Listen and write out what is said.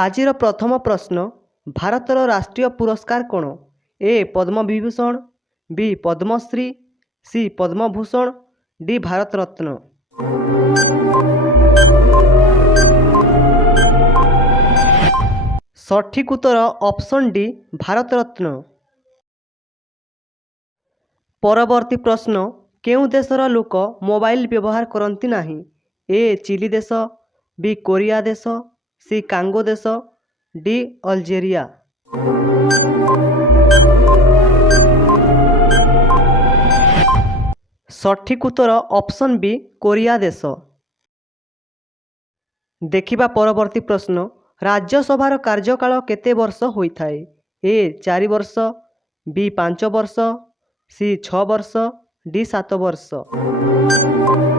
ଆଜିର ପ୍ରଥମ ପ୍ରଶ୍ନ, ଭାରତର ରାଷ୍ଟ୍ରୀୟ ପୁରସ୍କାର କ'ଣ? ଏ ପଦ୍ମବିଭୂଷଣ, ବି ପଦ୍ମଶ୍ରୀ, ସି ପଦ୍ମଭୂଷଣ, ଡି ଭାରତରତ୍ନ। ସଠିକ୍ ଉତ୍ତର ଅପସନ୍ ଡି ଭାରତରତ୍ନ। ପରବର୍ତ୍ତୀ ପ୍ରଶ୍ନ, କେଉଁ ଦେଶର ଲୋକ ମୋବାଇଲ ବ୍ୟବହାର କରନ୍ତି ନାହିଁ? ଏ ଚିଲି ଦେଶ, ବି କୋରିଆ ଦେଶ, ସି କାଙ୍ଗୋ ଦେଶ, ଡି ଅଲଜେରିଆ। ସଠିକ୍ ଉତ୍ତର ଅପସନ୍ ବି କୋରିଆ ଦେଶ। ଦେଖିବା ପରବର୍ତ୍ତୀ ପ୍ରଶ୍ନ, ରାଜ୍ୟସଭାର କାର୍ଯ୍ୟକାଳ କେତେ ବର୍ଷ ହୋଇଥାଏ? ଏ 4 ବର୍ଷ, ବି 5 ବର୍ଷ, ସି 6 ବର୍ଷ, ଡି 7 ବର୍ଷ।